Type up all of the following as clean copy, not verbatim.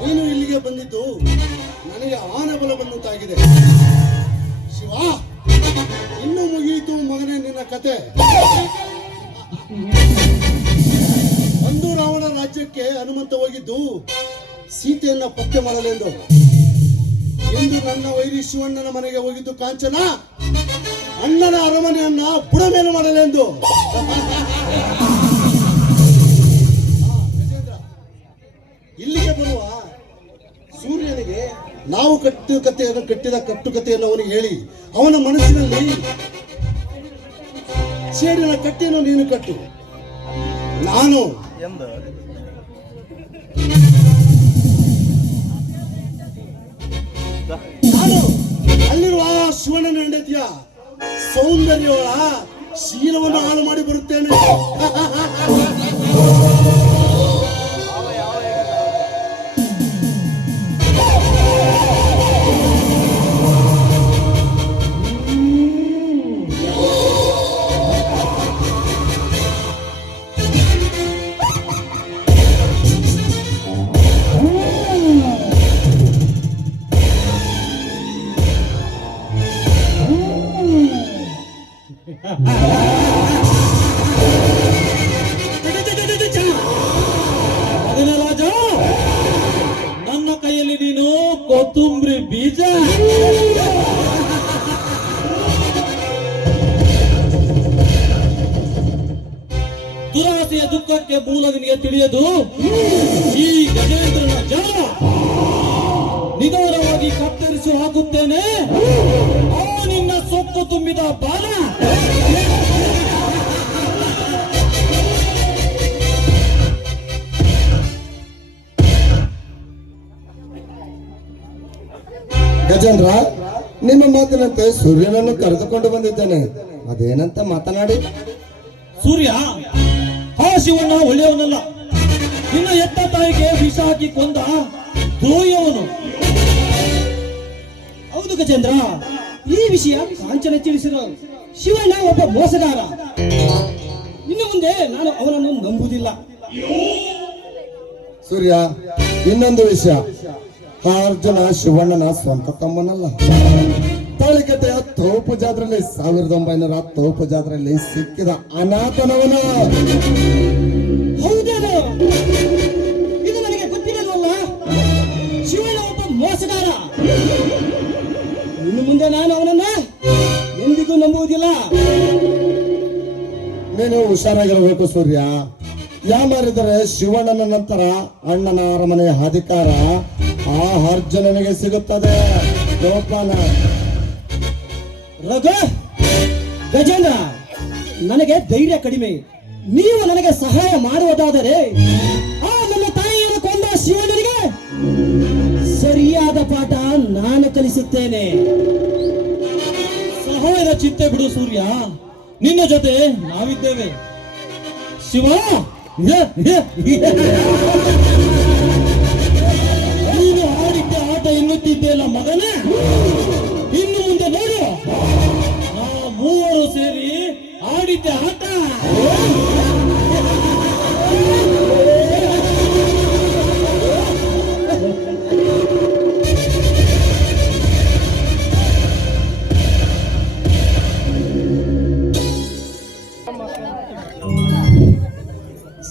ನೀನು ಇಲ್ಲಿಗೆ ಬಂದಿದ್ದು ನನಗೆ ಆನಬಲ ಬಂದಂತಾಗಿದೆ. ಶಿವ, ಇನ್ನು ಮುಗಿಯಿತು ಮಗನೇ ನಿನ್ನ ಕತೆ. ಅಂದು ರಾವಣ ರಾಜ್ಯಕ್ಕೆ ಹನುಮಂತ ಹೋಗಿದ್ದು ಸೀತೆಯನ್ನ ಪತ್ತೆ ಮಾಡಲೆಂದು. ಎಂದು ನನ್ನ ವೈರಿ ಶಿವಣ್ಣನ ಮನೆಗೆ ಹೋಗಿದ್ದು ಕಾಂಚನ ಅಣ್ಣನ ಅರಮನೆಯನ್ನ ಬುಡಮೇಲು ಮಾಡಲೆಂದು. ಇಲ್ಲಿಗೆ ಬರುವ ಸೂರ್ಯನಿಗೆ ನಾವು ಕಟ್ಟಿದ ಕಟ್ಟುಕತೆಯನ್ನು ಅವನಿಗೆ ಹೇಳಿ ಅವನ ಮನಸ್ಸಿನಲ್ಲಿ ಸೇಡಿನ ಕಟ್ಟೆಯನ್ನು ನೀನು ಕಟ್ಟು. ನಾನು ಅಲ್ಲಿರುವ ಶಿವಣ್ಣನ ಹೆಂಡತಿಯ ಸೌಂದರ್ಯವಳ ಶೀಲವನ್ನು ಹಾಳು ಮಾಡಿ ಬರುತ್ತೇನೆ. ರಾಜ, ನನ್ನ ಕೈಯಲ್ಲಿ ನೀನು ಕೊತ್ತಂಬರಿ ಬೀಜ. ದುರಾಸೆಯ ದುಃಖಕ್ಕೆ ಮೂಲ ನಿನಗೆ ತಿಳಿಯದು. ಈ ಗಜೇಂದ್ರನ ಜನ ನಿಧಾನವಾಗಿ ಕತ್ತರಿಸಿ ಹಾಕುತ್ತೇನೆ. ನಿನ್ನ ಸೊಕ್ಕು ತುಂಬಿದ ಬಾಲ ಗಜೇಂದ್ರ, ನಿಮ್ಮ ಮಾತಿನಂತೆ ಸೂರ್ಯನನ್ನು ಕರೆದುಕೊಂಡು ಬಂದಿದ್ದೇನೆ. ಅದೇನಂತ ಮಾತನಾಡಿ. ಸೂರ್ಯ, ಆ ಶಿವಣ್ಣ ಒಳ್ಳೆಯವನಲ್ಲ. ನಿನ್ನ ಎತ್ತ ತಾಯಿಗೆ ವಿಷ ಹಾಕಿ ಕೊಂದ ದ್ರೋಹಿಯವನು. ಹೌದು ಗಜೇಂದ್ರ, ಈ ವಿಷಯ ಕಾಂಚನ ತಿಳಿಸಿರೋ. ಶಿವಣ್ಣ ಒಬ್ಬ ಮೋಸಗಾರ. ಇನ್ನು ಮುಂದೆ ನಾನು ಅವನನ್ನು ನಂಬುವುದಿಲ್ಲ. ಸೂರ್ಯ, ಇನ್ನೊಂದು ವಿಷಯ. ಆ ಅರ್ಜುನ ಶಿವಣ್ಣನ ಸ್ವಂತ ತಮ್ಮನಲ್ಲ. ತಾಳಿಕಟ್ಟೆಯ ತೋಪು ಜಾತ್ರೆಯಲ್ಲಿ 1900 ತೋಪು ಜಾತ್ರೆಯಲ್ಲಿ ಸಿಕ್ಕಿದ ಅನಾಥನವನು. ಹೌದೇನು? ಇದು ನನಗೆ ಗೊತ್ತಿರಲಿಲ್ಲ. ಶಿವಣ್ಣ ಒಬ್ಬ ಮೋಸಗಾರ. ಇನ್ನು ಮುಂದೆ ನಾನು ಅವನನ್ನ ಎಂದಿಗೂ ನಂಬುವುದಿಲ್ಲ. ನೀನು ಹುಷಾರಾಗಿರಬೇಕು ಸೂರ್ಯ. ಯಾಮಾರಿದರೆ ಶಿವಣ್ಣನ ನಂತರ ಅಣ್ಣನ ಅರಮನೆಯ ಅಧಿಕಾರ ಆ ಅರ್ಜುನನಿಗೆ ಸಿಗುತ್ತದೆ. ಜೋಪಾನ. ರಘು, ಗಜೇಂದ್ರ, ನನಗೆ ಧೈರ್ಯ ಕಡಿಮೆ. ನೀವು ನನಗೆ ಸಹಾಯ ಮಾಡುವುದಾದರೆ ಆ ನನ್ನ ತಾಯಿಯನ್ನು ಕೊಂದ ಶಿವಣ್ಣನಿಗೆ ಸರಿಯಾದ ಪಾಠ ನಾನು ಕಲಿಸುತ್ತೇನೆ. ಸಹಾಯದ ಚಿಂತೆ ಬಿಡು ಸೂರ್ಯ, ನಿನ್ನ ಜೊತೆ ನಾವಿದ್ದೇವೆ. ಶಿವ, ನೀನು ಆಡಿದ್ದ ಆಟ ಎನ್ನುತ್ತಿದ್ದೆಲ್ಲ ಮಗನೇ. ಇನ್ನು ಮುಂದೆ ನೋಡು, ನಾವು ಮೂವರು ಸೇರಿ ಆಡಿದ್ದ ಆಟ.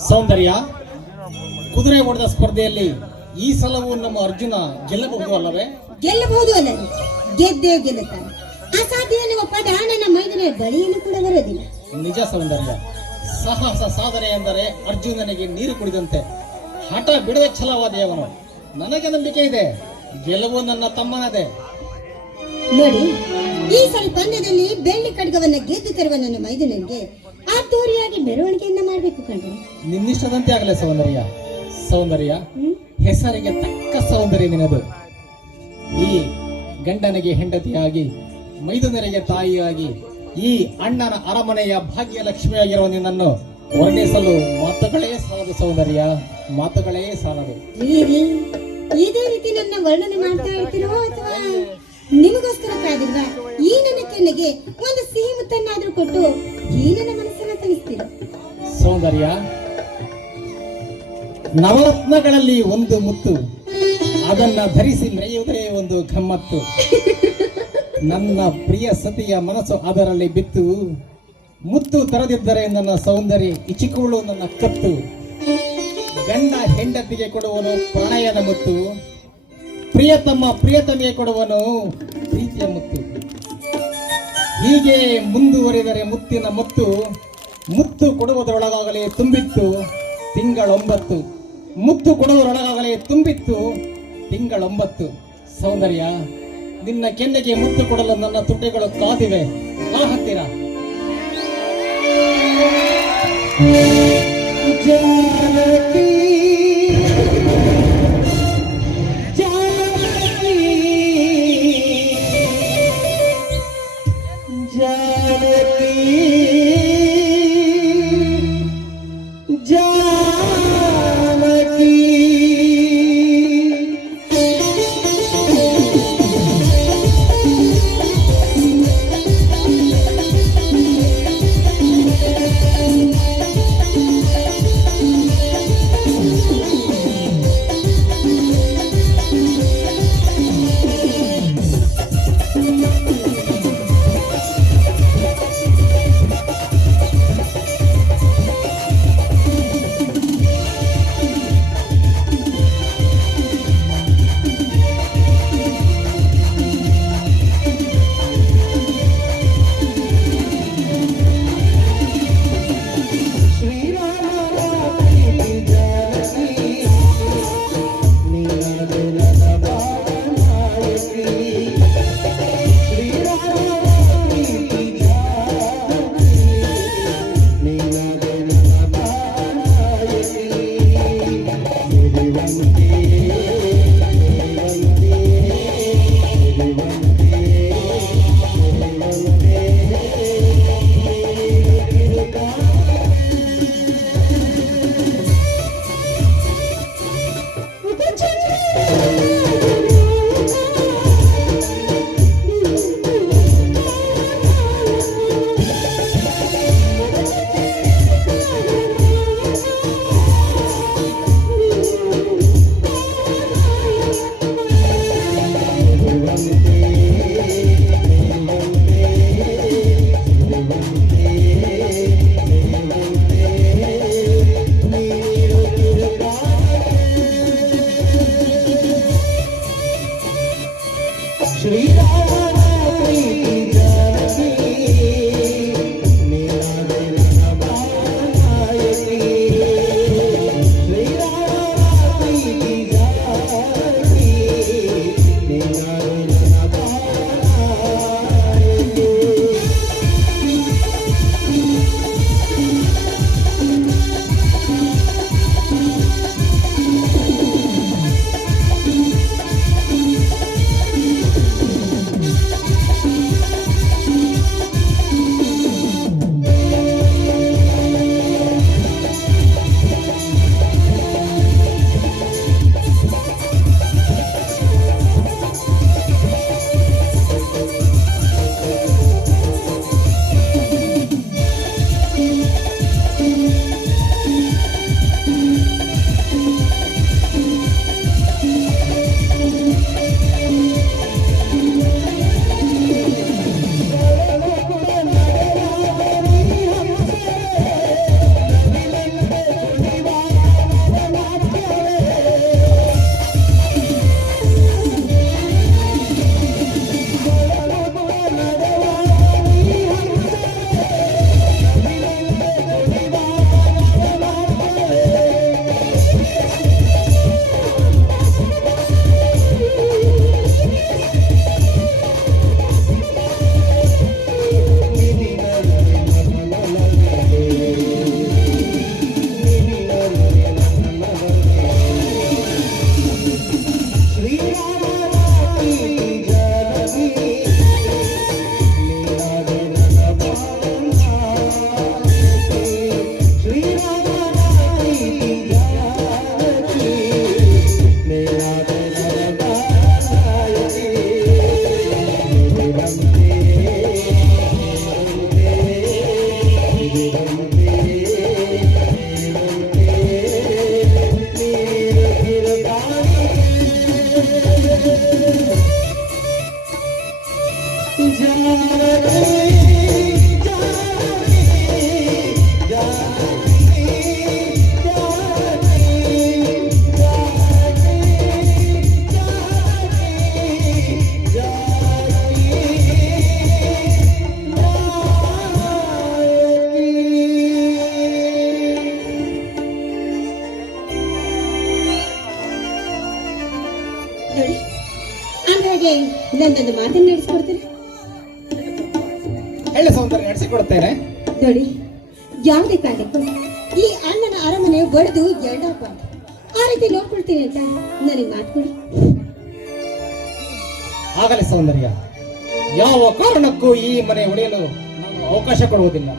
ಸೌಂದರ್ಯ, ಕುದುರೆ ಓಟದ ಸ್ಪರ್ಧೆಯಲ್ಲಿ ಈ ಸಲವೂ ನಮ್ಮ ಅರ್ಜುನ ಗೆಲ್ಲಬಹುದು ಅಲ್ಲವೇ? ಗೆಲ್ಲಬಹುದು ಅಲ್ಲ, ಗೆದ್ದೇ ಗೆಲ್ಲುತ್ತಾನೆ. ಅಸಾಧ್ಯ ಎನ್ನುವ ಪದ ನನ್ನ ಮೈದನ ಬಳಿಯನ್ನು ಕೂಡ ಬರೋದಿಲ್ಲ. ನಿಜ ಸೌಂದರ್ಯ, ಸಾಹಸ ಸಾಧನೆ ಎಂದರೆ ಅರ್ಜುನನಿಗೆ ನೀರು ಕುಡಿದಂತೆ. ಹಠ ಬಿಡದ ಛಲವಾದವನು. ನನಗೆ ನಂಬಿಕೆ ಇದೆ, ಗೆಲುವು ನನ್ನ ತಮ್ಮನದೇ. ನೋಡಿ, ಈ ಸಲ ಪಂದ್ಯದಲ್ಲಿ ಬೆಳ್ಳಿ ಖಡ್ಗವನ್ನ ಗೆದ್ದು ತರುವ ನನ್ನ ಮೈದನಿಗೆ ಅದ್ದೂರಿಯಾಗಿ ಮೆರವಣಿಗೆಯನ್ನ ಮಾಡ್ಬೇಕು ಕಣ್ರಿ. ನಿನ್ನಿಷ್ಟದಂತೆ ಆಗಲೇ ಸೌಂದರ್ಯ. ಸೌಂದರ್ಯ ಹ್ಮ್ ಹೆಸರಿಗೆ ತಕ್ಕ ಸೌಂದರ್ಯ ನಿನದು. ಈ ಗಂಡನಿಗೆ ಹೆಂಡತಿಯಾಗಿ ಮೈದುನರಿಗೆ ತಾಯಿಯಾಗಿ ಈ ಅಣ್ಣನ ಅರಮನೆಯ ಭಾಗ್ಯ ಲಕ್ಷ್ಮಿಯಾಗಿರುವ ನಿನ್ನನ್ನು ವರ್ಣಿಸಲು ಮಾತುಗಳೇ ಸಾಲದು ಸೌಂದರ್ಯ, ಮಾತುಗಳೇ ಸಾಲದು. ರೀ, ಇದೇ ರೀತಿ ನನ್ನ ವರ್ಣನೆ ಮಾಡ್ತಾ ಇರ್ತೀರೋ ಅಥವಾ ನಿಮಗೋಸ್ಕರ ಕಾದಿಲ್ವಾ ಈ ನನ್ನ ಕೆನ್ನೆಗೆ ಒಂದು ಸಿಹಿ ಮುತ್ತನ್ನಾದ್ರೂ ಕೊಟ್ಟು ಈ ನನ್ನ ಮನಸ್ಸನ್ನ ತಣಿಸ್ತೀರ? ಸೌಂದರ್ಯ, ನವರತ್ನಗಳಲ್ಲಿ ಒಂದು ಮುತ್ತು, ಅದನ್ನ ಧರಿಸಿ ಮೆರೆಯುವುದೇ ಒಂದು ಗಮ್ಮತ್ತು. ನನ್ನ ಪ್ರಿಯ ಸತಿಯ ಮನಸ್ಸು ಅದರಲ್ಲಿ ಬಿತ್ತು, ಮುತ್ತು ತರದಿದ್ದರೆ ನನ್ನ ಸೌಂದರ್ಯ ಇಚಿಕೊಳ್ಳು ನನ್ನ ಕತ್ತು. ಗಂಡ ಹೆಂಡತಿಗೆ ಕೊಡುವನು ಪ್ರಣಯದ ಮುತ್ತು, ಪ್ರಿಯತಮ್ಮ ಪ್ರಿಯತಮಿಗೆ ಕೊಡುವನು ಪ್ರೀತಿಯ ಮುತ್ತು. ಹೀಗೆ ಮುಂದುವರಿದರೆ ಮುತ್ತಿನ ಮುತ್ತು, ಮುತ್ತು ಕೊಡುವುದರೊಳಗಾಗಲೇ ತುಂಬಿತ್ತು ತಿಂಗಳೊಂಬತ್ತು, ಮುತ್ತು ಕೊಡುವುದರೊಳಗಾಗಲೇ ತುಂಬಿತ್ತು ತಿಂಗಳೊಂಬತ್ತು. ಸೌಂದರ್ಯ, ನಿನ್ನ ಕೆನ್ನೆಗೆ ಮುತ್ತು ಕೊಡಲು ನನ್ನ ತುಟಿಗಳು ಕಾದಿವೆ, ಆ ಹತ್ತಿರ. ಜಾನಕಿ ಜಾನಕಿ ಜಾನಕಿ ಜಾನಕಿ. ನೋಡಿ ಅಂದಾಗೆ ನನ್ನೊಂದು ಮಾತನ್ನು ನಡೆಸ್ಕೊಡ್ತೀರಾ? ಹೇಳಿ ಸೌಂದರ್ಯ, ನಡೆಸಿಕೊಡುತ್ತೇನೆ. ನೋಡಿ, ಯಾವುದೇ ಕಾರಣಕ್ಕೂ ಈ ಅಣ್ಣನ ಅರಮನೆ ಒಡೆದು ಎರಡಪ್ಪ ಆ ರೀತಿ ನೋಡ್ಕೊಳ್ತೀನಿ ಅಂತ ನನಗೆ ಮಾತು ಕೊಡಿ. ಆಗಲಿ ಸೌಂದರ್ಯ, ಯಾವ ಕಾರಣಕ್ಕೂ ಈ ಮನೆ ಒಡೆಯಲು ನಾನು ಅವಕಾಶ ಕೊಡುವುದಿಲ್ಲ.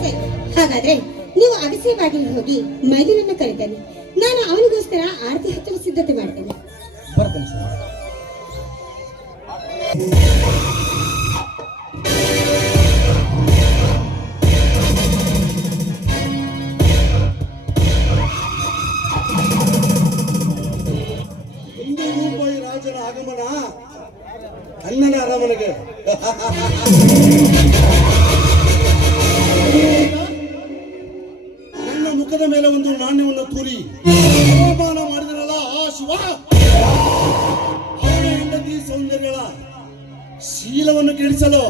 ಸರಿ, ಹಾಗಾದ್ರೆ ನೀವು ಅಗಸೆ ಬಾಗಿಲಿಗೆ ಹೋಗಿ ಮೈದುನನ್ನ ಕರೀತಾನೆ. ನಾನು ಅವನಿಗೋಸ್ಕರ ಆರತಿ ಹಚ್ಚಲು ಸಿದ್ಧತೆ ಮಾಡ್ತೇನೆ. ಬರ್ತೇನೆ ಸರ್. ಹಿಂದೂ ರೂಪಾಯಿ ರಾಜನ ಆಗಮನ ಅಣ್ಣನ ಅರಮನೆಗೆ. ನನ್ನ ಮುಖದ ಮೇಲೆ ಒಂದು ನಾಣ್ಯವನ್ನು ತೂರಿ ಅವಮಾನ ಮಾಡಿದರಲ್ಲ ಆ ಶಿವ, ಅವನ ಹೆಂಡತಿ ಸೌಂದರ್ಯಳ ಶೀಲವನ್ನು ಕೆಡಿಸಲು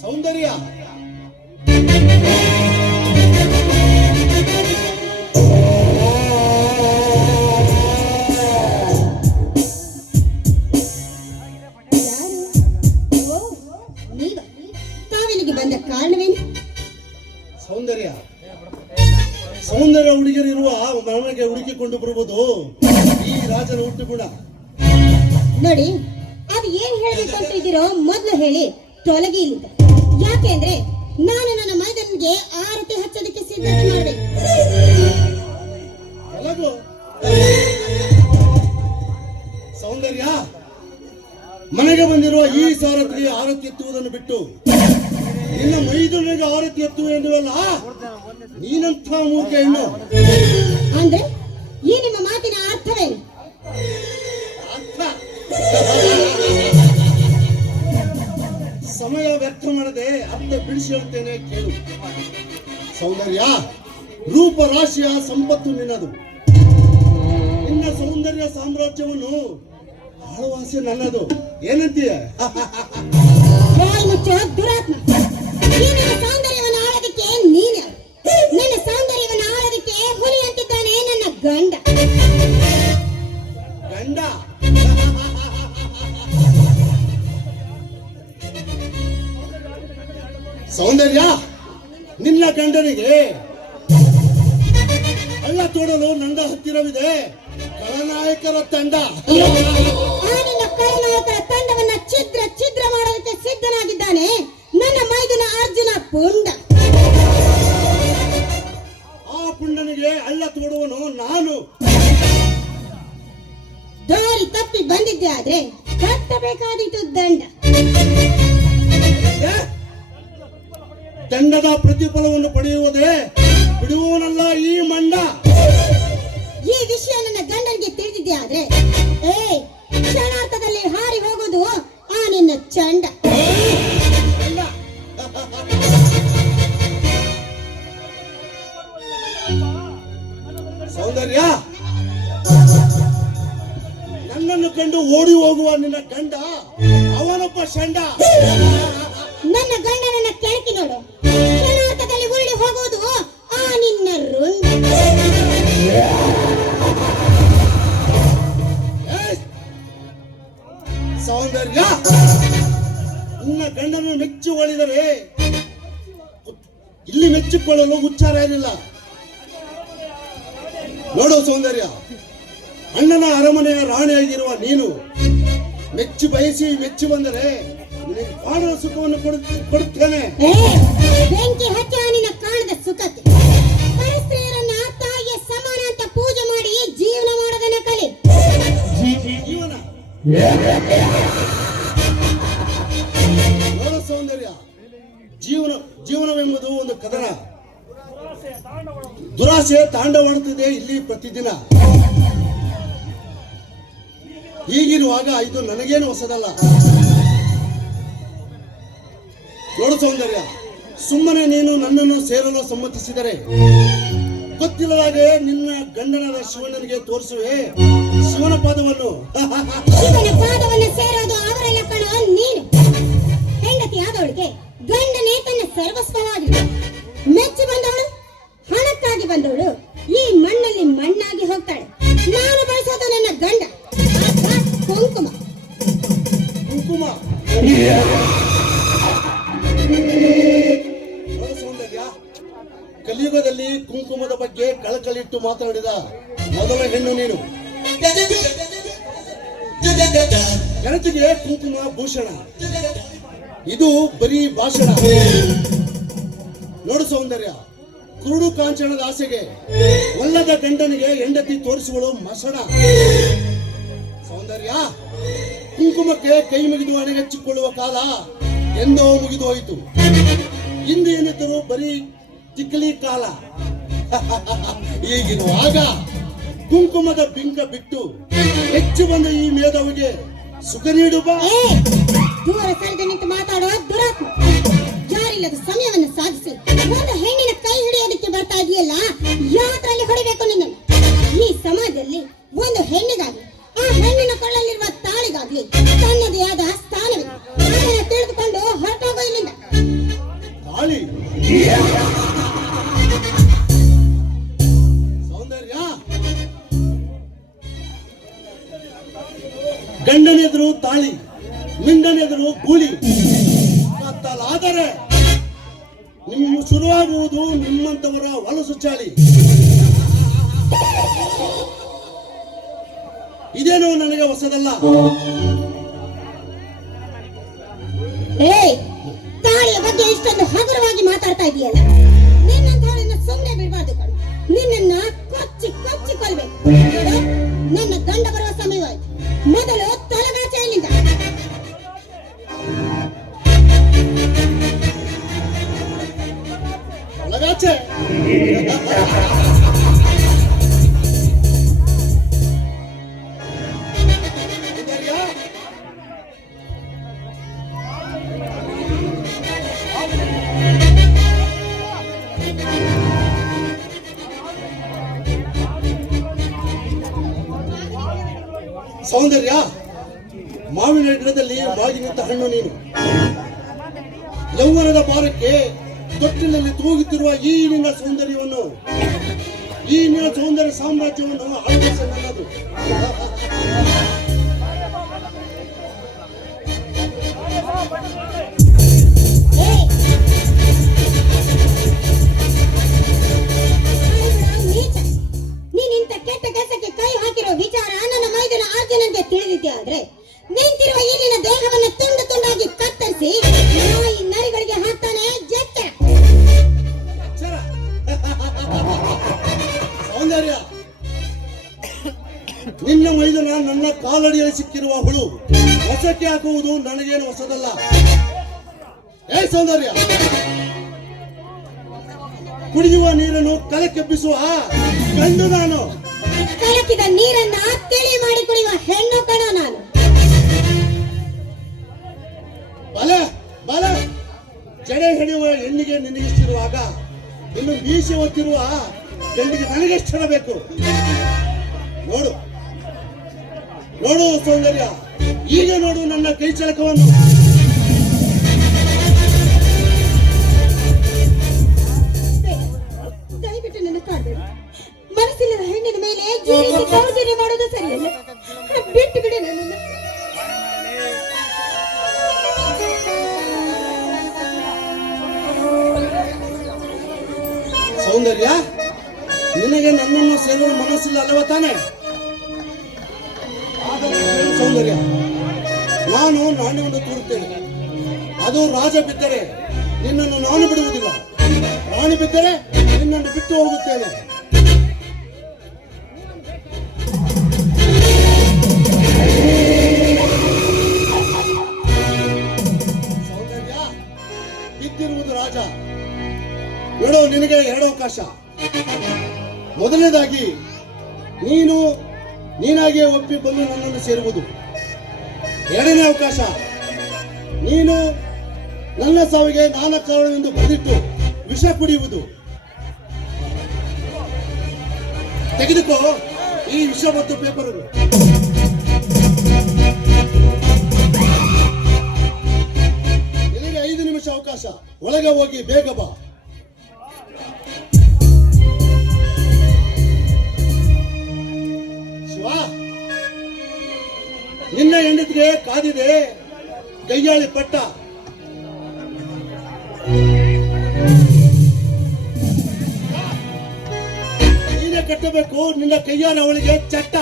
ಸೌಂದರ್ಯ ಯಾರು? ಓ, ನೀವ? ತಾವಿಲ್ಲಿಗೆ ಬಂದ ಕಾರಣವೇನು? ಸೌಂದರ್ಯ ಸೌಂದರ್ಯ ಹುಡುಗಿಯರಿರುವ ಮನೆಗೆ ಹುಡುಕಿಕೊಂಡು ಬರುವುದು ಈ ರಾಜನ ಹುಟ್ಟು ಗುಣ. ನೋಡಿ, ಅದು ಏನ್ ಹೇಳ್ಬೇಕು ಅಂತ ಇದ್ದೀರೋ ಮೊದ್ಲು ಹೇಳಿ ತೊಲಗಿ ಇಲ್ಲಿಂದ. ಯಾಕೆಂದ್ರೆ ನಾನು ನನ್ನ ಮೈದನಿಗೆ ಆರತಿ ಹಚ್ಚೋದಕ್ಕೆ ಸಿದ್ಧತೆ ಮಾಡ್ಬೇಕು. ತೊಲಗು ಸೌಂದರ್ಯ, ಮನೆಗೆ ಬಂದಿರುವ ಈ ಸಾರಥಿಗೆ ಆರತಿ ಎತ್ತುವುದನ್ನು ಬಿಟ್ಟು ನಿನ್ನ ಮೈದುನಿಗೆ ಆರತಿ ಎತ್ತುವ ಎನ್ನುವಲ್ಲ, ನೀನಂಥ ಮೂರ್ಖ ಹೆಣ್ಣು. ಅಂದ್ರೆ ಈ ನಿಮ್ಮ ಮಾತಿನ ಅರ್ಥವೇನು? ಅರ್ಥ ಸಮಯ ವ್ಯರ್ಥ ಮಾಡದೆ ಅರ್ಥ ಬಿಡಿಸಿ ಹೇಳ್ತೇನೆ, ಕೇಳು. ಸೌಂದರ್ಯ, ರೂಪ ರಾಶಿಯ ಸಂಪತ್ತು ನಿನ್ನದು. ನಿನ್ನ ಸೌಂದರ್ಯ ಸಾಮ್ರಾಜ್ಯವನ್ನು ಆಳುವಾಸೆ ನನ್ನದು. ಏನಂತೀಯ? ಬಾಯಿ ಮುಚ್ಚೋ ದುರಾತ್ಮ! ಈ ನನ್ನ ಸೌಂದರ್ಯವನ್ನು ಆಳೋದಕ್ಕೆ ನೀನೆ. ನನ್ನ ಸೌಂದರ್ಯವನ್ನು ಆಳೋದಕ್ಕೆ ಹುಲಿ ಅಂತಿದ್ದಾನೆ ನನ್ನ ಗಂಡ. ಗಂಡ? ಸೌಂದರ್ಯ, ನಿನ್ನ ಗಂಡನಿಗೆ ಹಳ್ಳ ತೋಡಲು ನನ್ನ ಹತ್ತಿರವಿದೆ ಖಳನಾಯಕರ ತಂಡ. ಆ ನಿನ್ನ ಕರುನಾಯಕರ ತಂಡವನ್ನ ಛಿದ್ರ ಛಿದ್ರ ಮಾಡೋದಕ್ಕೆ ಸಿದ್ಧನಾಗಿದ್ದಾನೆ ನನ್ನ ಮೈದುನ ಅರ್ಜುನ ಪುಂಡ. ಆ ಪುಂಡನಿಗೆ ಹಳ್ಳ ತೋಡುವನು ನಾನು. ದಾರಿ ತಪ್ಪಿ ಬಂದಿದ್ದೆ ಆದ್ರೆ ಕಟ್ಟಬೇಕಾದೀತು ದಂಡ. ಏ? ದಂಡದ ಪ್ರತಿಫಲವನ್ನು ಪಡೆಯುವುದೇ ಬಿಡುವವನಲ್ಲ ಈ ಮಂಡ. ಈ ವಿಷಯ ನನ್ನ ಗಂಡನಿಗೆ ತಿಳಿದಿದ್ದೆ ಆದ್ರೆ ಕ್ಷಣಾರ್ಥದಲ್ಲಿ ಹಾರಿ ಹೋಗೋದು ಆ ನಿನ್ನ ಚಂಡ. ಗಂಡ. ಸೌಂದರ್ಯ, ನನ್ನನ್ನು ಕಂಡು ಓಡಿ ಹೋಗುವ ನಿನ್ನ ಗಂಡ ಅವನೊಬ್ಬ ಷಂಡ. ನನ್ನ ಗಂಡನನ್ನ ಕೆಣಕಿ ನೋಡು, ಕ್ಷಣಾರ್ಥದಲ್ಲಿ ಉರುಳಿ ಹೋಗುವುದು ಆ ನಿನ್ನ ರುಂಡ. ಸೌಂದರ್ಯ, ನಿನ್ನ ಗಂಡನ್ನು ಮೆಚ್ಚಿ ಒಳಿದರೆ ಇಲ್ಲಿ ಮೆಚ್ಚಿಕೊಳ್ಳಲು ಉಚ್ಚಾರ ಏನಿಲ್ಲ. ನೋಡು ಸೌಂದರ್ಯ, ಅಣ್ಣನ ಅರಮನೆಯ ರಾಣಿಯಾಗಿರುವ ನೀನು ಮೆಚ್ಚಿ ಬಯಸಿ ಮೆಚ್ಚಿ ಬಂದರೆ ನಿನಗೆ ಕಾಣುವ ಸುಖವನ್ನು ಕೊಡುತ್ತೇನೆ. ಬೆಂಕಿ ಹಚ್ಚ ನಿನ್ನ ಕಾಣದ ಸುಖಕ್ಕೆ. ಪರಸ್ತ್ರೀಯರನ್ನ ತಾಯಿಯ ಸಮಾನ ಅಂತ ಪೂಜೆ ಮಾಡಿ ಜೀವನ ಮಾಡೋದನ್ನ ಕಲಿ. ಜೀವನ ನೋಡು ಸೌಂದರ್ಯ, ಜೀವನವೆಂಬುದು ಒಂದು ಕದನ. ದುರಾಸೆ ತಾಂಡವಾಡುತ್ತಿದೆ ಇಲ್ಲಿ ಪ್ರತಿದಿನ. ಹೀಗಿರುವಾಗ ಇದು ನನಗೇನು ಹೊಸದಲ್ಲ. ನೋಡು ಸೌಂದರ್ಯ, ಸುಮ್ಮನೆ ನೀನು ನನ್ನನ್ನು ಸೇರಲು ಸಮ್ಮತಿಸಿದರೆ ಗೊತ್ತಿಲ್ಲದಾಗೆ ನಿನ್ನ ಗಂಡನಾದ ಶಿವನಿಗೆ ತೋರಿಸುವೆ ಶಿವನ ಪಾದವನ್ನು. ಶಿವನ ಪಾದವನ್ನು ಸೇರೋದು ಅವರೆಲ್ಲ ಕಣೋ ನೀನು. ಹೆಂಡತಿ ಆದವಳಿಗೆ ಗಂಡನೇ ತನ್ನ ಸರ್ವಸ್ವವಾಗಿ ಮೆಚ್ಚಿ ಬಂದವಳು, ಹಣಕ್ಕಾಗಿ ಬಂದವಳು ಈ ಮಣ್ಣಲ್ಲಿ ಮಣ್ಣಾಗಿ ಹೋಗ್ತಾಳೆ. ನಾನು ಬಯಸೋದು ನನ್ನ ಗಂಡ ಅಥವಾ ಕುಂಕುಮ. ಕುಂಕುಮ. ನೋಡು ಸೌಂದರ್ಯ, ಕಲಿಯುಗದಲ್ಲಿ ಕುಂಕುಮದ ಬಗ್ಗೆ ಕಳಕಳಿಟ್ಟು ಮಾತನಾಡಿದ ಮೊದಲ ಹೆಣ್ಣು ನೀನು. ಗೆಳತಿಗೆ ಕುಂಕುಮ ಭೂಷಣ, ಇದು ಬರೀ ಭಾಷಣ. ನೋಡು ಸೌಂದರ್ಯ, ಕುರುಡು ಕಾಂಚನದ ಆಸೆಗೆ ಒಲ್ಲದ ಗಂಡನಿಗೆ ಹೆಂಡತಿ ತೋರಿಸುವಳು ಮಸಣ. ಸೌಂದರ್ಯ, ಕುಂಕುಮಕ್ಕೆ ಕೈ ಮುಗಿದು ಅಣೆಗಚ್ಚಿಕೊಳ್ಳುವ ಕಾಲ ಎಂದೋ ಮುಗಿದು ಹೋಯಿತು. ಇಂದು ಏನಿದ್ದರೂ ಬರೀ ಚಿಕ್ಕಲಿ ಕಾಲ. ಈಗಿರುವಾಗ ಕುಂಕುಮದ ಬಿಂಕ ಬಿಟ್ಟು ಹೆಚ್ಚು ಬಂದ ಈ ಮೇಧವಿಗೆ ಸುಖ ನೀಡು ಬಾ. ಏ, ದೂರ ಸರಿದು ನಿಂತು ಮಾತಾಡುವ ದುರಾತ್ಮ. ಯಾರಿಲ್ಲದ ಸಮಯವನ್ನು ಸಾಧಿಸಿ ಒಂದು ಹೆಣ್ಣಿನ ಕೈ ಹಿಡಿಯೋದಕ್ಕೆ ಬರ್ತಾ ಇದೆಯಲ್ಲ, ಯಾತ್ರಲ್ಲಿ ಹೊಡಿಬೇಕು ನಿನ್ನನ್ನು. ಈ ಸಮಾಜದಲ್ಲಿ ಒಂದು ಹೆಣ್ಣಿಗಾಗಿ, ಆ ಹೆಣ್ಣಿನ ಕೊಳ್ಳಲ್ಲಿರುವ ತಾಳಿಗಾಗ್ಲಿ ತನ್ನದೇ ಆದ ಸ್ಥಾನವಿದೆ. ಅದನ್ನು ತಿಳಿದುಕೊಂಡು ಹೊರಟೋಗೋ ಇಲ್ಲಿಂದ. ತಾಳಿ. ಸೌಂದರ್ಯ, ಗಂಡನೆದುರು ತಾಳಿ, ಮಿಂಡನೆದುರು ಗೂಳಿ. ಕತ್ತಲಾದರೆ ನಿಮ್ಮ ಶುರುವಾಗುವುದು ನಿಮ್ಮಂತವರ ಹೊಲಸು ಚಾಳಿ. ಇದೇನೋ ನನಗೆ ಹೊಸದಲ್ಲ. ಏ, ತಾಳಿಯ ಬಗ್ಗೆ ಇಷ್ಟೊಂದು ಹಗುರವಾಗಿ ಮಾತಾಡ್ತಾ ಇದೆಯಲ್ಲ, ನಿನ್ನಂತವಳನ್ನ ಸುಮ್ಮನೆ ಬಿಡಬಾರ್ದು ಕಣೋ. ನಿನ್ನನ್ನ ಕೊಚ್ಚಿ ಕೊಚ್ಚಿ ಕೊಲ್ಬೇಕು. ನೋಡು, ನನ್ನ ಗಂಡ ಬರುವ ಸಮಯವಾಯ್ತು. ಮೊದಲು ತೊಲಗಾಚೆ ಇಲ್ಲಿಂದ. ಒಳಗಾಚೆ. ಸೌಂದರ್ಯ, ಮಾವಿನ ಗಿಡದಲ್ಲಿ ಮಾಗಿ ನಿಂತ ಹಣ್ಣು ನೀನು. ಯೌವನದ ಭಾರಕ್ಕೆ ತೊಟ್ಟಿನಲ್ಲಿ ತೂಗುತ್ತಿರುವ ಈ ನಿನ್ನ ಸೌಂದರ್ಯವನ್ನು, ಈ ನಿನ್ನ ಸೌಂದರ್ಯ ಸಾಮ್ರಾಜ್ಯವನ್ನು ಆಳ್ವಿಸ ನನ್ನದು. ಏ, ನೀಚ. ನೀನಿಂತ ಕೆಟ್ಟ ಕೆಲಸಕ್ಕೆ ಕೈ ಹಾಕಿರೋ ವಿಚಾರ ನನ್ನ ಮೈದನ ಅರ್ಜುನನ್ಗೆ ತಿಳಿದಿದ್ದೆ ಆದ್ರೆ ನಿಂತಿರುವ ಇಲ್ಲಿನ ದೇಹವನ್ನು ತುಂಡು ತುಂಡಾಗಿ ಕತ್ತರಿಸಿ ನಾಯಿ ನರಿಗಳಿಗೆ ಹಾಕ್ತಾನೆ ಎಚ್ಚರ. ಎಚ್ಚರ. ಸೌಂದರ್ಯ, ನಿನ್ನ ಮೈದನ ನನ್ನ ಕಾಲಡಿಯಲ್ಲಿ ಸಿಕ್ಕಿರುವ ಹುಳು ಹೊಸಕ್ಕೆ ಹಾಕುವುದು ನನಗೇನು ಹೊಸದಲ್ಲ. ಏ ಸೌಂದರ್ಯ, ಕುಡಿಯುವ ನೀರನ್ನು ಕಲಕೆಬ್ಬಿಸುವ ಗಂಡು ನಾನು. ಕಲಕಿದ ನೀರನ್ನ ತಿಳಿ ಮಾಡಿ ಕುಡಿಯುವ ಹೆಣ್ಣು ಕಣ ನಾನು. ಬಲೆ ಬಲೆ, ಜಡೆ ಹಿಡಿಯುವ ಹೆಣ್ಣಿಗೆ ನಿನಗಿಷ್ಟಿರುವಾಗ ಇನ್ನು ಮೀಸೆ ಹೊತ್ತಿರುವ ಗಂಡಿಗೆ ನನಗೆಷ್ಟಿರಬೇಕು? ನೋಡು ನೋಡು ಸೌಂದರ್ಯ, ಈಗ ನೋಡು ನನ್ನ ಕೈ ಚಳಕವನ್ನು. ದಯವಿಟ್ಟು ನನ್ನ ಕಾಡ್ಬೇಡಿ. ಮನಸ್ಸಿಲ್ಲದ ಹೆಣ್ಣಿನ ಮೇಲೆ ಜೀವಿಸಿ ದೌರ್ಜನ್ಯ ಮಾಡೋದು ಸರಿಯಲ್ಲ. ಬಿಟ್ಟು ಬಿಡಿ ನನ್ನನ್ನು. ಸೌಂದರ್ಯ, ನಿನಗೆ ನನ್ನನ್ನು ಸೇರುವ ಮನಸ್ಸಿಲ್ಲ ಅಲ್ಲವ ತಾನೆ? ಸೌಂದರ್ಯ, ನಾನು ನಾಣ್ಯವನ್ನು ತೋರುತ್ತೇನೆ. ಅದು ರಾಜ ಬಿದ್ದರೆ ನಿನ್ನನ್ನು ನಾನು ಬಿಡುವುದಿಲ್ಲ, ರಾಣಿ ಬಿದ್ದರೆ ನಿನ್ನನ್ನು ಬಿಟ್ಟು ಹೋಗುತ್ತೇನೆ. ಸೌಂದರ್ಯ, ಬಿದ್ದಿರುವುದು ರಾಜ. ನೋಡು, ನಿನಗೆ 2 ಅವಕಾಶ. ಮೊದಲನೇದಾಗಿ ನೀನಾಗಿಯೇ ಒಪ್ಪಿ ಬಂದು ನನ್ನನ್ನು ಸೇರುವುದು. ಎರಡನೇ ಅವಕಾಶ, ನೀನು ನನ್ನ ಸಾವಿಗೆ ನಾನ ಕಾರಣವೆಂದು ಬರೆದಿಟ್ಟು ವಿಷ ಕುಡಿಯುವುದು. ತೆಗೆದುಕೋ ಈ ವಿಷ ಮತ್ತು ಪೇಪರ್. ನಿನಗೆ 5 ನಿಮಿಷ ಅವಕಾಶ. ಒಳಗೆ ಹೋಗಿ ಬೇಗ ಬಾ. ಶಿವ, ನಿನ್ನ ಹೆಂಡತಿಗೆ ಕಾದಿದೆ ಕೈಯಾಳಿ ಪಟ್ಟ. ನೀನೇ ಕಟ್ಟಬೇಕು ನಿನ್ನ ಕೈಯಾರ ಅವಳಿಗೆ ಚಟ್ಟ.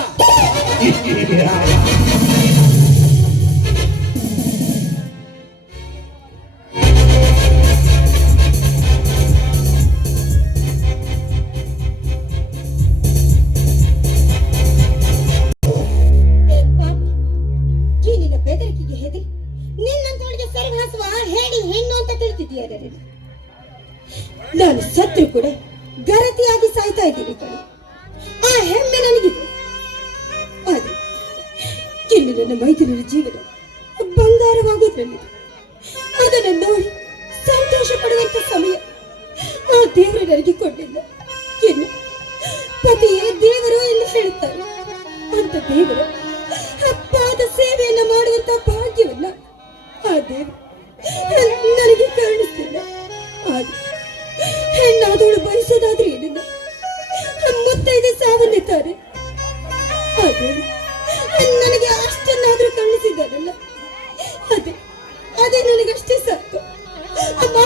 ಬೆದರಿಕೆಗೆ ಹೆದರಿ ನಿನ್ನಂತವಳಿಗೆ ಸರಿಹಾಸುವ ಹೇಳಿ ಹೆಣ್ಣು ಅಂತ ತಿಳಿತಿದ್ದೀಯ. ನಾನು ಸತ್ರು ಕೂಡ ಗರತಿಯಾಗಿ ಸಾಯ್ತಾ ಇದ್ದೀನಿ ಕಣೆ. ಆ ಹೆಮ್ಮೆ ನನಗಿದೆ. ಆದ್ರೆ ಇನ್ನು ನನ್ನ ಮೈದುನರ ಜೀವನ ಬಂಗಾರವಾಗೋದ್ರಲ್ಲಿದೆ. ಅದನ್ನು ನೋಡಿ ಸಂತೋಷ ಪಡುವಂತ ಸಮಯ ಆ ದೇವರು ನನಗೆ ಕೊಟ್ಟಿಲ್ಲ. ಇನ್ನು ಪತಿಯೇ ದೇವರು ಎಂದು ಹೇಳುತ್ತಾರೆ. ಅಂತ ದೇವರ ಪಾದ ಸೇವೆಯನ್ನ ಮಾಡುವಂತ ಭಾಗ್ಯವನ್ನ ಆ ದೇವರು ನನಗೆ ಕಾಣಿಸ್ತಿಲ್ಲ. ಆದ್ರೆ ಹೆಣ್ಣಾದವಳು ಬಯಸೋದಾದ್ರೆ ಏನಿಲ್ಲ, ಮುತ್ತೈದೆ ಸಾವನ್ನಿದ್ದಾರೆ. ಅದೇ ನನಗೆ ಅಷ್ಟನ್ನಾದ್ರೂ ಕಾಣಿಸಿದ್ದಾರಲ್ಲ, ಅದೇ ನನಗಷ್ಟೇ ಸಾಕು ಅಮ್ಮ.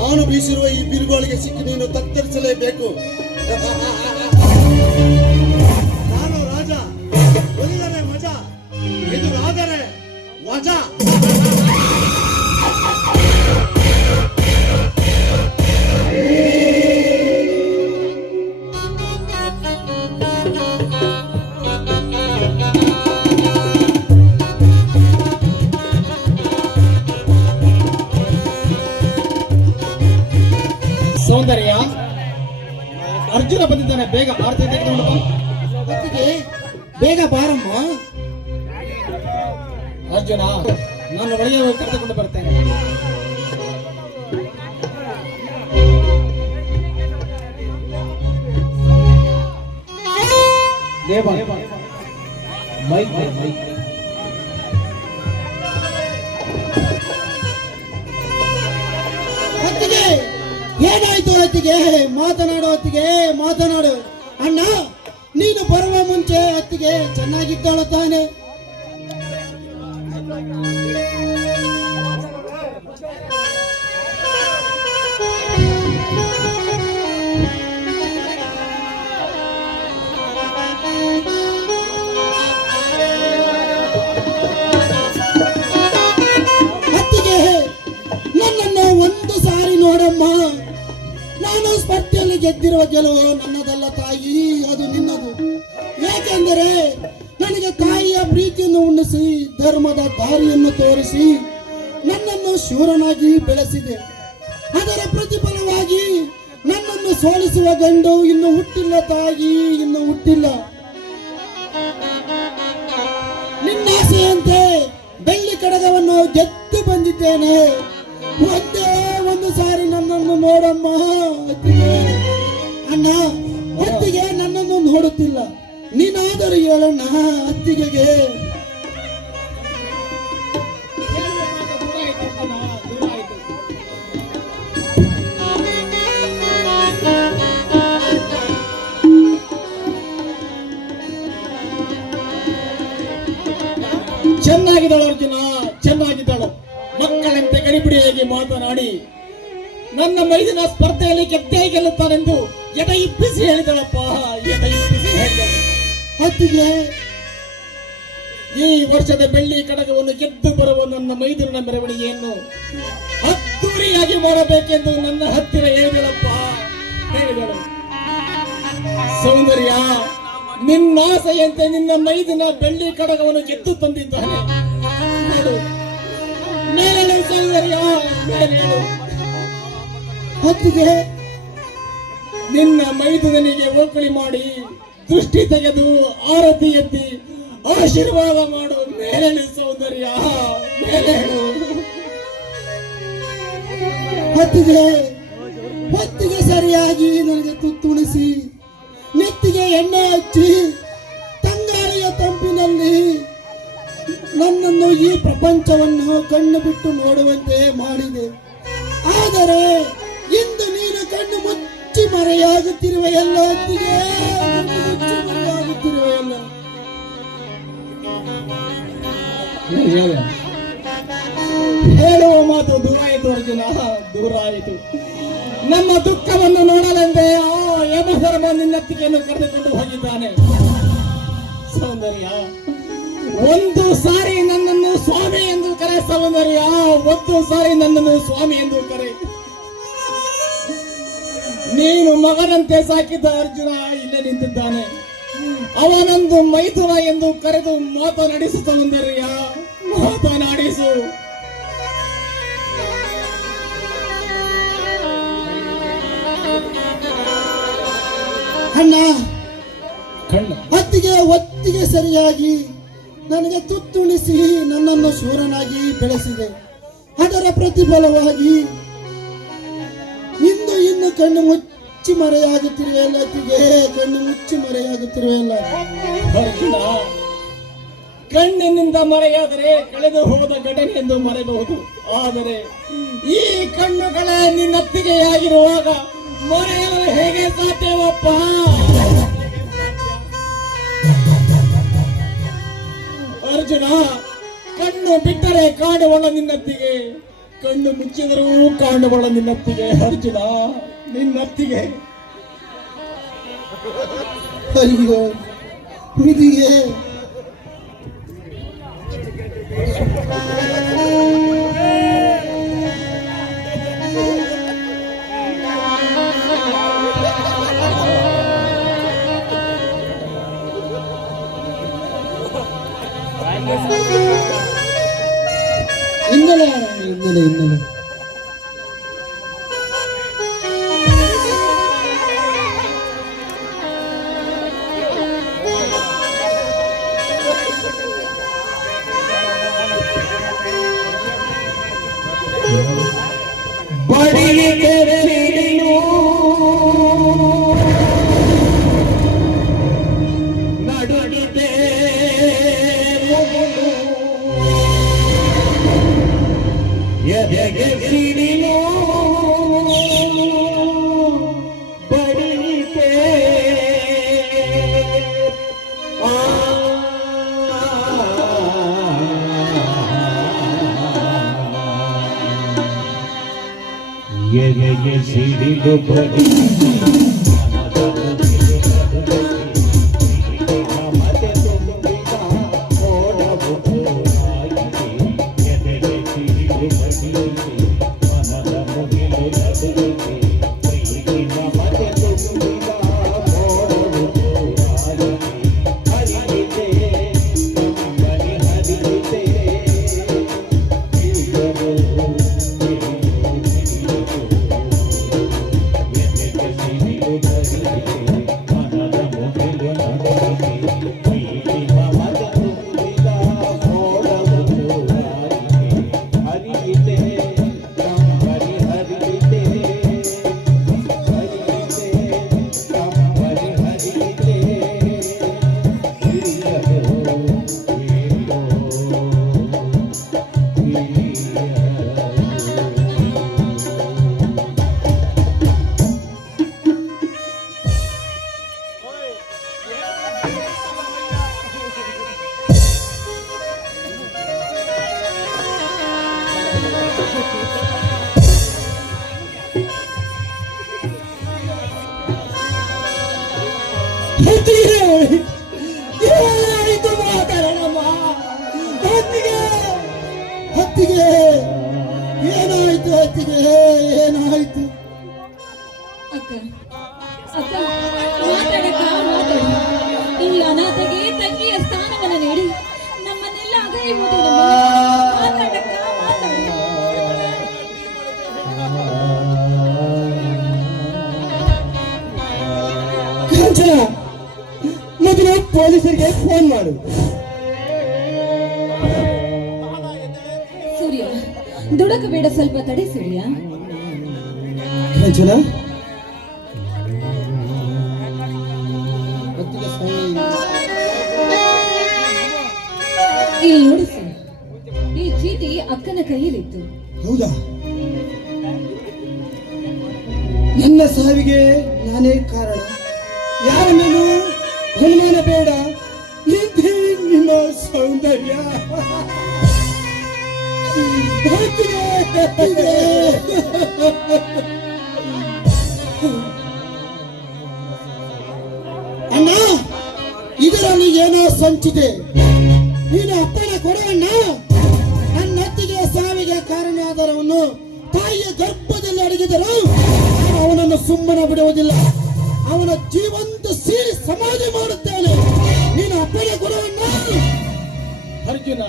ನಾನು ಬೀಸಿರುವ ಈ ಬಿರುಗಾಳಿಗೆ ಸಿಕ್ಕಿ ನೀನು ತತ್ತರಿಸಲೇಬೇಕು. ನಾನು ರಾಜ, ಒಲಿದರೆ ಮಜಾ, ಎದುರಾದರೆ ವಜಾ. ಸೌಂದರ್ಯ, ಅರ್ಜುನ ಬಂದಿದ್ದಾನೆ, ಬೇಗ ಆರತಿ ತೆಗೆದುಕೊಂಡು ಬೇಗ ಬಾರಮ್ಮ. ಅರ್ಜುನ, ನಾನು ಒಳಗೆ ಹೋಗಿ ಕರೆದುಕೊಂಡು ಬರ್ತೇನೆ. ಹೊತ್ತಿಗೆ ಏನಾಯ್ತು? ಹೊತ್ತಿಗೆ ಮಾತನಾಡು ಅಣ್ಣ. ನೀನು ಬರುವ ಮುಂಚೆ ಹೊತ್ತಿಗೆ ಚೆನ್ನಾಗಿದ್ದಾಳು ತಾನೆ? ಹೊತ್ತಿಗೆ ನನ್ನನ್ನು ಒಂದು ಸಾರಿ ನೋಡಮ್ಮ. ನಾನು ಸ್ಪರ್ಧೆಯಲ್ಲಿ ಗೆದ್ದಿರುವ ಗೆಲುವು ನನ್ನದಲ್ಲ ತಾಯಿ, ಅದು ನಿನ್ನದು. ಏಕೆಂದರೆ ನನಗೆ ತಾಯಿಯ ಪ್ರೀತಿಯನ್ನು ಉಣಿಸಿ ಧರ್ಮದ ದಾರಿಯನ್ನು ತೋರಿಸಿ ನನ್ನನ್ನು ಶೂರನಾಗಿ ಬೆಳೆಸಿದೆ. ಅದರ ಪ್ರತಿಫಲವಾಗಿ ನನ್ನನ್ನು ಸೋಲಿಸುವ ಗಂಡು ಇನ್ನು ಹುಟ್ಟಿಲ್ಲ ತಾಯಿ, ಇನ್ನು ಹುಟ್ಟಿಲ್ಲ. ನಿನ್ನಾಸೆಯಂತೆ ಬೆಳ್ಳಿ ಕಡಗವನ್ನು ಗೆದ್ದು ಬಂದಿದ್ದೇನೆ. ಒಂದೇ ಒಂದು ಸಾರಿ ನನ್ನನ್ನು ನೋಡಮ್ಮ. ಅಣ್ಣ, ಅತ್ತಿಗೆ ನನ್ನನ್ನು ನೋಡುತ್ತಿಲ್ಲ, ನೀನಾದರೂ ಹೇಳಣ್ಣ ಅತ್ತಿಗೆಗೆ. ಚೆನ್ನಾಗಿದ್ದಾಳು ಅರ್ಜುನ, ಚೆನ್ನಾಗಿದ್ದಾಳು. ಮಕ್ಕಳಂತೆ ಗಡಿಬಿಡಿಯಾಗಿ ಮಾತನಾಡಿ ನನ್ನ ಮೈದಿನ ಸ್ಪರ್ಧೆಯಲ್ಲಿ ಗೆದ್ದೇ ಗೆಲ್ಲುತ್ತಾನೆಂದು ಎದೆ ಇಪ್ಪಿಸಿ ಹೇಳಿದಳಪ್ಪ, ಎದೆ ಇಪ್ಪಿಸಿ ಹೇಳಿದಳು. ಅತ್ತಿಗೆ ಈ ವರ್ಷದ ಬೆಳ್ಳಿ ಕಡಗವನ್ನು ಗೆದ್ದು ಬರುವ ನನ್ನ ಮೈದುನ ಮೆರವಣಿಗೆಯನ್ನು ಅದ್ದೂರಿಯಾಗಿ ಮಾಡಬೇಕೆಂದು ನನ್ನ ಹತ್ತಿರ ಹೇಳಿದಳಪ್ಪ, ಹೇಳಿದಳು. ಸೌಂದರ್ಯ, ನಿನ್ನಾಸೆಯಂತೆ ನಿನ್ನ ಮೈದಿನ ಬೆಳ್ಳಿ ಕಡಗವನ್ನು ಗೆದ್ದು ತಂದಿದ್ದಾನೆ. ನೋಡು, ಮೇಲೇಳು ಸೌಂದರ್ಯ, ಮೇಲೇಳು. ಅತ್ತಿಗೆ ನಿನ್ನ ಮೈದುನನಿಗೆ ಓಕಳಿ ಮಾಡಿ ದೃಷ್ಟಿ ತೆಗೆದು ಆರತಿ ಎತ್ತಿ ಆಶೀರ್ವಾದ ಮಾಡು. ಮೇಲೇಳು ಸೌಂದರ್ಯ, ಮೇಲೇಳು. ಹೊತ್ತಿಗೆ ಹೊತ್ತಿಗೆ ಸರಿಯಾಗಿ ನನಗೆ ತುತ್ತುಣಿಸಿ ನೆತ್ತಿಗೆ ಎಣ್ಣೆ ಹಚ್ಚಿ ತಂಗಾಳಿಯ ತಂಪಿನಲ್ಲಿ ನನ್ನನ್ನು ಈ ಪ್ರಪಂಚವನ್ನು ಕಣ್ಣು ಬಿಟ್ಟು ನೋಡುವಂತೆ ಮಾಡಿದೆ. ಆದರೆ ಇಂದು ನೀನು ಕಣ್ಣು ಮುಚ್ಚಿ ಮರೆಯಾಗುತ್ತಿರುವೆಯಲ್ಲ ಹೊತ್ತಿಗೆ, ಕಣ್ಣು ಮುಚ್ಚಿ ಮರೆಯಾಗುತ್ತಿರುವೆಯಲ್ಲ. ಹೇಳುವ ಮಾತು ದೂರಾಯಿತು ಅರ್ಜುನ, ದೂರಾಯಿತು. ನಮ್ಮ ದುಃಖವನ್ನು ನೋಡಲೆಂದೇ ಆ ಯಮಧರ್ಮ ನಿನ್ನತ್ತಿಗೆಯನ್ನು ಕರೆದುಕೊಂಡು ಹೋಗಿದ್ದಾನೆ. ಸೌಂದರ್ಯ, ಒಂದು ಸಾರಿ ನನ್ನನ್ನು ಸ್ವಾಮಿ ಎಂದು ಕರೆ. ಸೌಂದರ್ಯ, ಒಂದು ಸಾರಿ ನನ್ನನ್ನು ಸ್ವಾಮಿ ಎಂದು ಕರೆ. ನೀನು ಮಗನಂತೆ ಸಾಕಿದ್ದ ಅರ್ಜುನ ಇಲ್ಲೇ ನಿಂತಿದ್ದಾನೆ. ಅವನೊಂದು ಮೈಥುನ ಎಂದು ಕರೆದು ಮಾತನಾಡಿಸು. ಸೌಂದರ್ಯ, ಮಾತನಾಡಿಸು. ಅಣ್ಣ, ಕಣ್ಣ ಒತ್ತಿಗೆ ಸರಿಯಾಗಿ ನನಗೆ ತುತ್ತುಣಿಸಿ ನನ್ನನ್ನು ಶೂರನಾಗಿ ಬೆಳೆಸಿದೆ. ಅದರ ಪ್ರತಿಫಲವಾಗಿ ಇನ್ನು ಕಣ್ಣು ಮುಚ್ಚಿ ಮರೆಯಾಗುತ್ತಿರುವೆಯಲ್ಲ ಅತ್ತಿಗೆ, ಕಣ್ಣು ಮುಚ್ಚಿ ಮರೆಯಾಗುತ್ತಿರುವೆಯಲ್ಲ. ಅರ್ಜುನ, ಕಣ್ಣಿನಿಂದ ಮರೆಯಾದರೆ ಕಳೆದು ಹೋದ ಘಟನೆ ಎಂದು ಮರೆಯಬಹುದು. ಆದರೆ ಈ ಕಣ್ಣುಗಳೇ ನಿನ್ನತ್ತಿಗೆಯಾಗಿರುವಾಗ ಮರೆಯಲು ಹೇಗೆ ಸಾಧ್ಯವಪ್ಪ? ಅರ್ಜುನ, ಕಣ್ಣು ಬಿಟ್ಟರೆ ಕಾಣುವಳ ನಿನ್ನತ್ತಿಗೆ, ಕಣ್ಣು ಮುಚ್ಚಿದರೂ ಕಾಣುವಳ ನಿನ್ನತ್ತಿಗೆ. ಅರ್ಜುನ, ನಿನ್ನತ್ತಿಗೆ. ಅಯ್ಯೋ ವಿಧಿಗೆ. ಇನ್ನಲೆ ಇನ್ನಲೆ ಇನ್ನಲೆ ಸಿಡಿಲು ಬಡಿ ಹೊತ್ತಿಗೆ ಹೊತ್ತಿಗೆ ಏನಾಯ್ತು ಹೊತ್ತಿಗೆ ಏನಾಯ್ತು ಅಕ್ಕ ಅಕ್ಕ ಮಾತಾಡಕ್ಕ ಮಾತಾಡು. ಈ ಅನಾಥಗೆ ತಂಗಿಯ ಸ್ಥಾನವನ್ನು ನೀಡಿ ನಮ್ಮನ್ನೆಲ್ಲ ಅಗಲಿಯುವುದೇನಮ್ಮ. ಮಾತಾಡಕ್ಕ ಮಾತಾಡು. ಕಾಂಚನ ಮೊದಲು ಪೊಲೀಸರಿಗೆ ಫೋನ್ ಮಾಡು. ಸೂರ್ಯ ದುಡಕಬೇಡ, ಸ್ವಲ್ಪ ತಡೆ ಸೂರ್ಯ. ಕಾಂಚನ ಹೊತ್ತಿಗೆ ಸ್ವಾಮಿ ಇಲ್ಲಿ ನೋಡಿ ಸರ್, ಈ ಚೀಟಿ ಅಕ್ಕನ ಕೈಯಲ್ಲಿತ್ತು. ಹೌದಾ? ನನ್ನ ಸಾವಿಗೆ ನಾನೇ ಕಾರಣ. ಯಾರ ಮೇಲೂ ಅನುಮಾನ ಬೇಡ. ಇದೇ ನಿನ್ನ ಸೌಂದರ್ಯ. ಹೊತ್ತಿಗೆ, ಹೊತ್ತಿಗೆ. ಅಣ್ಣ, ಇದರಲ್ಲಿ ಏನೋ ಸಂಚಿದೆ. ನೀನು ಅಪ್ಪನ ಕೊಡವಣ್ಣ. ನನ್ನ ಅತ್ತಿಗೆ ಸಾವಿಗೆ ಕಾರಣವಾದವನು ತಾಯಿಯ ಗರ್ಭದಲ್ಲಿ ಅಡಗಿದರು. ಅವನನ್ನು ಸುಮ್ಮನೆ ಬಿಡುವುದಿಲ್ಲ. ಅವನ ಜೀವಂತ ಸೀಳಿ ಸಮಾಧಿ ಮಾಡುತ್ತೇನೆ. ನೀನು ಅಪ್ಪನ ಕೊಡವಣ್ಣ. ಅರ್ಜುನ,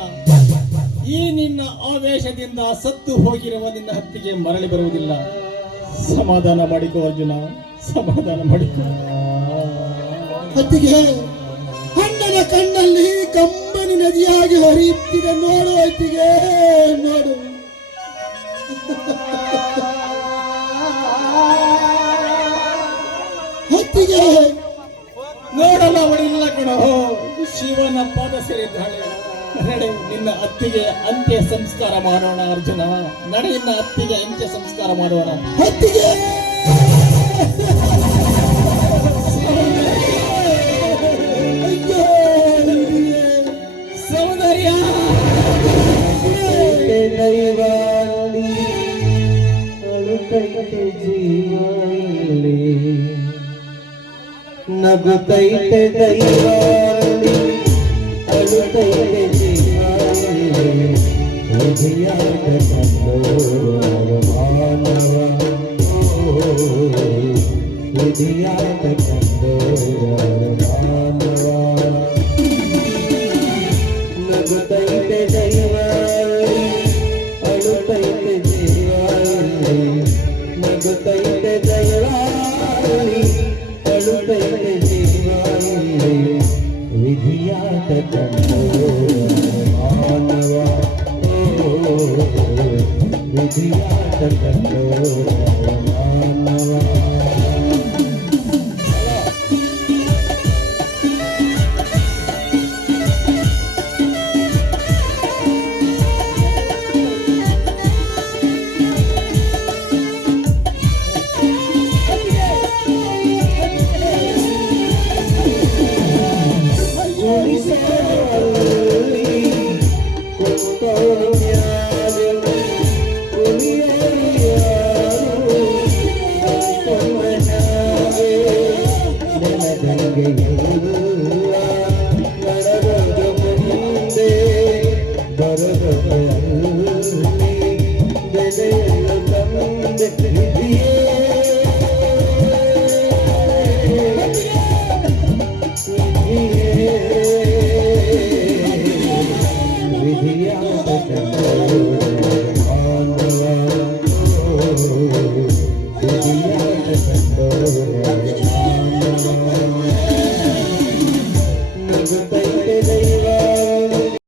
ಈ ನಿನ್ನ ಆವೇಶದಿಂದ ಸತ್ತು ಹೋಗಿರುವ ನಿನ್ನ ಹತ್ತಿಗೆ ಮರಳಿ ಬರುವುದಿಲ್ಲ. ಸಮಾಧಾನ ಮಾಡಿಕೋ ಅರ್ಜುನ, ಸಮಾಧಾನ ಮಾಡಿಕೋ. ಹೊತ್ತಿಗೆ ಅಣ್ಣನ ಕಣ್ಣಲ್ಲಿ ಕಂಬನಿ ನದಿಯಾಗಿ ಹರಿಯುತ್ತಿದೆ. ನೋಡು ಹೊತ್ತಿಗೆ, ನೋಡು. ಹೊತ್ತಿಗೆ ನೋಡಲ್ಲ ಅವಳಿಲ್ಲ ಕಣೋ, ಶಿವನ ಪಾದ ಸೇರಿದ್ದಾಳೆ. ನಡೆ, ನಿನ್ನ ಅತ್ತಿಗೆ ಅಂತ್ಯ ಸಂಸ್ಕಾರ ಮಾಡೋಣ ಅರ್ಜುನ. ನಡೆ, ನಿನ್ನ ಅತ್ತಿಗೆ ಅಂತ್ಯ ಸಂಸ್ಕಾರ ಮಾಡೋಣ. ಹೊತ್ತಿಗೆ ಅಯ್ಯೋ ಸೌಂದರ್ಯ ದೈವಾಲಿ ಅಳುತ್ತೈತೆ ಜೀವಾಲಿ ನಗುತ್ತೈತೆ ದೈವಾಲಿ ಅಳುತ್ತೈತೆ ಜೀವಾಲಿ ಹೃದಯಾದ ಕಂಡೋರು ಮಾನವ ಹೃದಯಾದ ಕಂಡೋರು ಮಾನವ ನಗುತ್ತೈತೆ ದೈವಾಲಿ ಅಳುತ್ತೈತೆ ಜೀವಾಲಿ ನಗುತ್ತೈತೆ ದೈವಾಲಿ ಅಳುತ್ತೈತೆ ಜೀವಾಲಿ ವಿಧಿಯಾದ ಕಂಡೋರು ಮಾನವ ವಿಧಿಯಾದ ಕಂಡೋರು ಮಾನವ